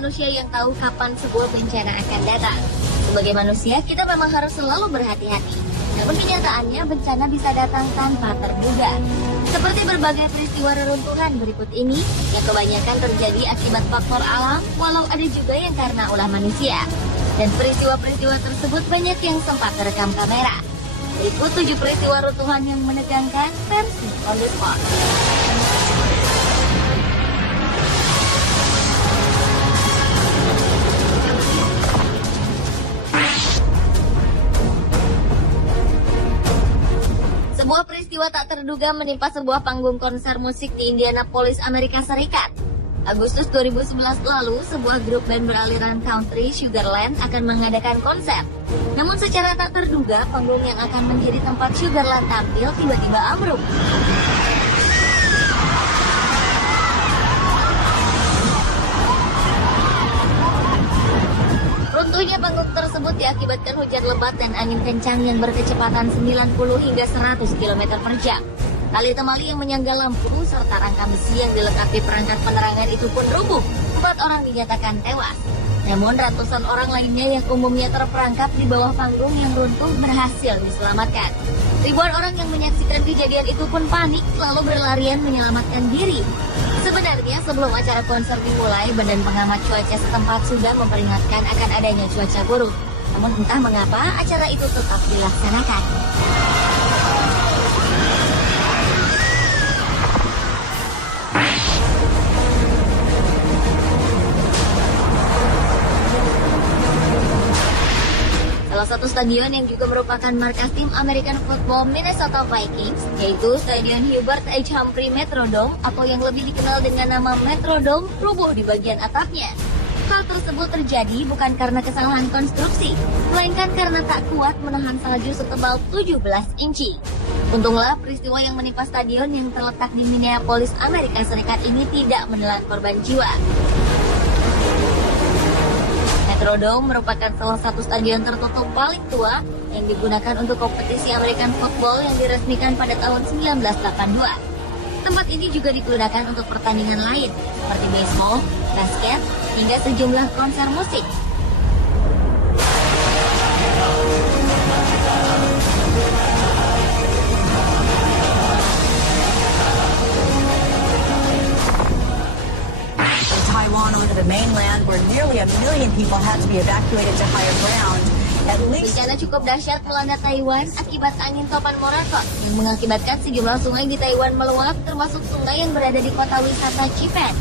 manusia yang tahu kapan sebuah bencana akan datang. Sebagai manusia, kita memang harus selalu berhati-hati. Namun kenyataannya bencana bisa datang tanpa terduga. Seperti berbagai peristiwa reruntuhan berikut ini, yang kebanyakan terjadi akibat faktor alam, walau ada juga yang karena ulah manusia. Dan peristiwa-peristiwa tersebut banyak yang sempat terekam kamera. Berikut 7 peristiwa runtuhan yang menegangkan versi On The Spot. Sebuah peristiwa tak terduga menimpa sebuah panggung konser musik di Indianapolis, Amerika Serikat. Agustus 2011 lalu, sebuah grup band beraliran country, Sugarland, akan mengadakan konser. Namun secara tak terduga, panggung yang akan menjadi tempat Sugarland tampil tiba-tiba ambruk. Runtuhnya panggung tersebut diakibatkan hujan lebat dan angin kencang yang berkecepatan 90 hingga 100 km per jam. Tali temali yang menyangga lampu serta rangka besi yang dilengkapi perangkat penerangan itu pun rubuh. 4 orang dinyatakan tewas. Namun ratusan orang lainnya yang umumnya terperangkap di bawah panggung yang runtuh berhasil diselamatkan. Ribuan orang yang menyaksikan kejadian itu pun panik lalu berlarian menyelamatkan diri. Sebenarnya sebelum acara konser dimulai, Badan Pengamat Cuaca setempat sudah memperingatkan akan adanya cuaca buruk. Namun entah mengapa acara itu tetap dilaksanakan. Salah satu stadion yang juga merupakan markas tim American Football Minnesota Vikings, yaitu Stadion Hubert H. Humphrey Metrodome atau yang lebih dikenal dengan nama Metrodome, rubuh di bagian atapnya. Hal tersebut terjadi bukan karena kesalahan konstruksi, melainkan karena tak kuat menahan salju setebal 17 inci. Untunglah peristiwa yang menimpa stadion yang terletak di Minneapolis, Amerika Serikat ini tidak menelan korban jiwa. Metrodome merupakan salah satu stadion tertutup paling tua yang digunakan untuk kompetisi American Football yang diresmikan pada tahun 1982. Tempat ini juga digunakan untuk pertandingan lain seperti baseball, basket, hingga sejumlah konser musik. Taiwan onto the mainland where nearly 1 million people had to be evacuated to higher ground. Bencana cukup dahsyat melanda Taiwan akibat angin topan Morakot yang mengakibatkan sejumlah sungai di Taiwan meluap, termasuk sungai yang berada di kota wisata Chipen.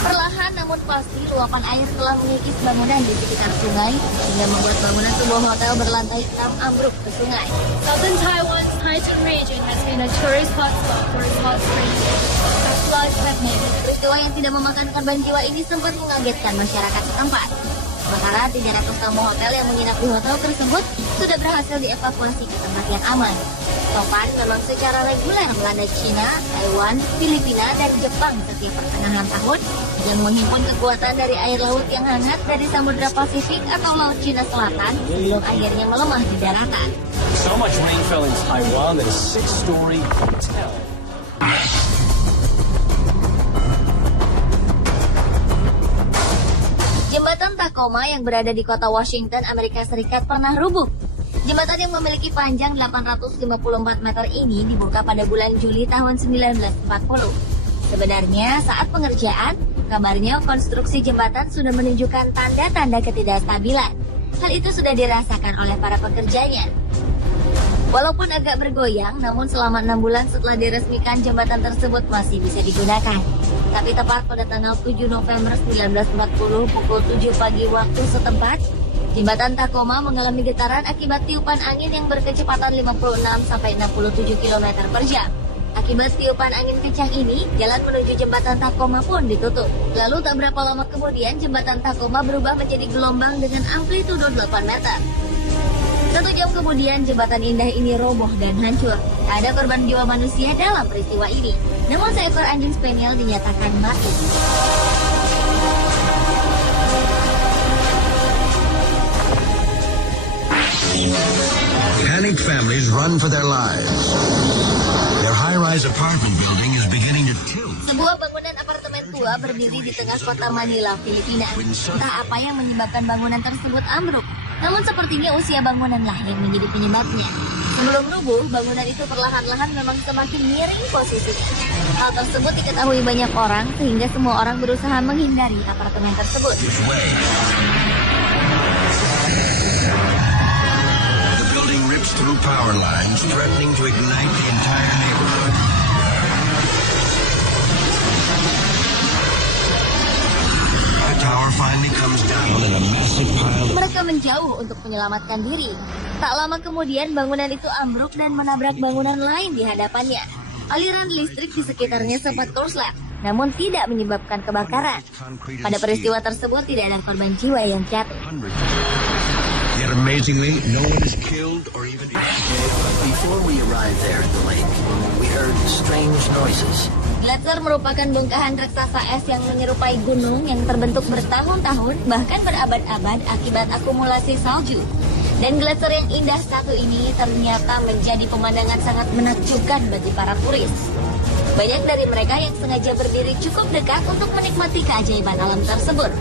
Perlahan namun pasti luapan air telah mengikis bangunan di sekitar sungai hingga membuat bangunan sebuah hotel berlantai 6 ambruk ke sungai. Southern Taiwan's Taichung region has been a tourist hotspot for hot springs. Floods have made it. Peristiwa yang tidak memakan korban jiwa ini sempat mengagetkan masyarakat setempat. Sementara 300 tamu hotel yang menginap di hotel tersebut sudah berhasil dievakuasi ke tempat yang aman. Topan memang secara reguler melanda China, Taiwan, Filipina, dan Jepang setiap pertengahan tahun yang menghimpun kekuatan dari air laut yang hangat dari Samudra Pasifik atau Laut Cina Selatan sebelum akhirnya melemah di daratan. So much rain fell in Taiwan that a 6-story hotel. Jembatan Tacoma yang berada di kota Washington, Amerika Serikat pernah rubuh. Jembatan yang memiliki panjang 854 meter ini dibuka pada bulan Juli tahun 1940. Sebenarnya saat pengerjaan, kabarnya konstruksi jembatan sudah menunjukkan tanda-tanda ketidakstabilan. Hal itu sudah dirasakan oleh para pekerjanya. Walaupun agak bergoyang, namun selama 6 bulan setelah diresmikan, jembatan tersebut masih bisa digunakan. Tapi tepat pada tanggal 7 November 1940 pukul 7 pagi waktu setempat, jembatan Tacoma mengalami getaran akibat tiupan angin yang berkecepatan 56-67 km per jam. Akibat tiupan angin kencang ini, jalan menuju jembatan Tacoma pun ditutup. Lalu tak berapa lama kemudian, jembatan Tacoma berubah menjadi gelombang dengan amplitudo 8 meter. 1 jam kemudian, jembatan indah ini roboh dan hancur. Tak ada korban jiwa manusia dalam peristiwa ini. Namun seekor anjing spaniel dinyatakan mati. Panicked families run for their lives. Their high-rise apartment building is beginning to tilt. Sebuah bangunan apartemen monumen tua berdiri di tengah kota Manila, Filipina. Entah apa yang menyebabkan bangunan tersebut ambruk. Namun sepertinya usia bangunanlah yang menjadi penyebabnya. Sebelum rubuh, bangunan itu perlahan-lahan memang semakin miring posisinya. Hal tersebut diketahui banyak orang sehingga semua orang berusaha menghindari apartemen tersebut. The building rips through power lines, threatening to ignite the entire neighborhood. The tower finally comes down in a massive pile. Mereka menjauh untuk menyelamatkan diri. Tak lama kemudian bangunan itu ambruk dan menabrak bangunan lain di hadapannya. Aliran listrik di sekitarnya sempat korslet, namun tidak menyebabkan kebakaran. Pada peristiwa tersebut tidak ada korban jiwa yang jatuh. Yet amazingly, no one is killed or even injured. Before we arrived there at the lake, we heard strange noises. Gletser merupakan bongkahan raksasa es yang menyerupai gunung yang terbentuk bertahun-tahun, bahkan berabad-abad akibat akumulasi salju. Dan gletser yang indah satu ini ternyata menjadi pemandangan sangat menakjubkan bagi para turis. Banyak dari mereka yang sengaja berdiri cukup dekat untuk menikmati keajaiban alam tersebut.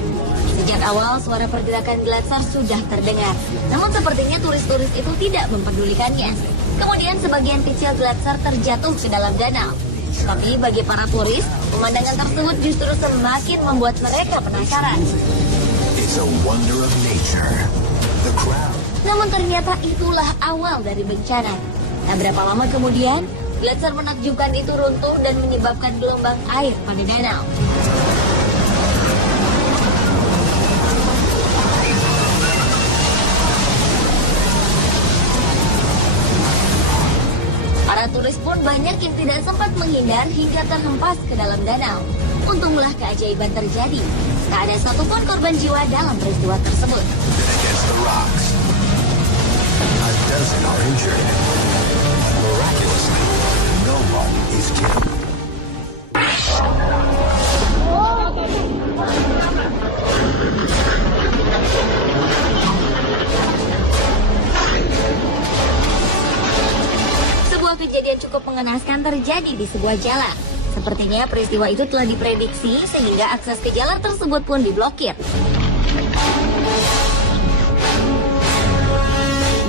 Sejak awal suara pergerakan gletser sudah terdengar, namun sepertinya turis-turis itu tidak mempedulikannya. Kemudian sebagian kecil gletser terjatuh ke dalam danau. Tapi bagi para turis, pemandangan tersebut justru semakin membuat mereka penasaran. It's a wonder of nature. The crowd. Namun ternyata itulah awal dari bencana. Tak berapa lama kemudian, gletser menakjubkan itu runtuh dan menyebabkan gelombang air pada danau. Para turis pun banyak yang tidak sempat menghindar hingga terhempas ke dalam danau. Untunglah keajaiban terjadi. Tak ada satupun korban jiwa dalam peristiwa tersebut. Against the rocks. A dozen are injured. Miraculously, no one is killed. Sebuah kejadian cukup mengenaskan terjadi di sebuah jalan. Sepertinya peristiwa itu telah diprediksi sehingga akses ke jalan tersebut pun diblokir.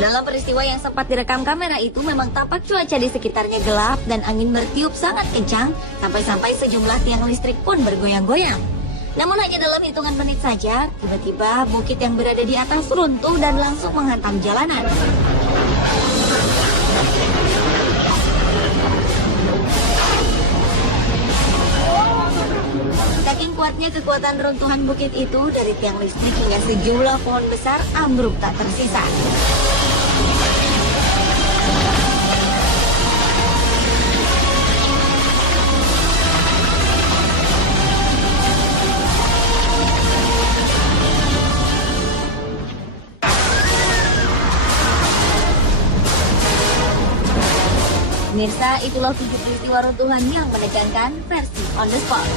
Dalam peristiwa yang sempat direkam kamera itu memang tampak cuaca di sekitarnya gelap dan angin bertiup sangat kencang sampai-sampai sejumlah tiang listrik pun bergoyang-goyang. Namun hanya dalam hitungan menit saja, tiba-tiba bukit yang berada di atas runtuh dan langsung menghantam jalanan. Saking kuatnya kekuatan runtuhan bukit itu, dari tiang listrik hingga sejumlah pohon besar ambruk tak tersisa. Pemirsa, itulah 7 peristiwa runtuhan yang menegangkan versi On The Spot.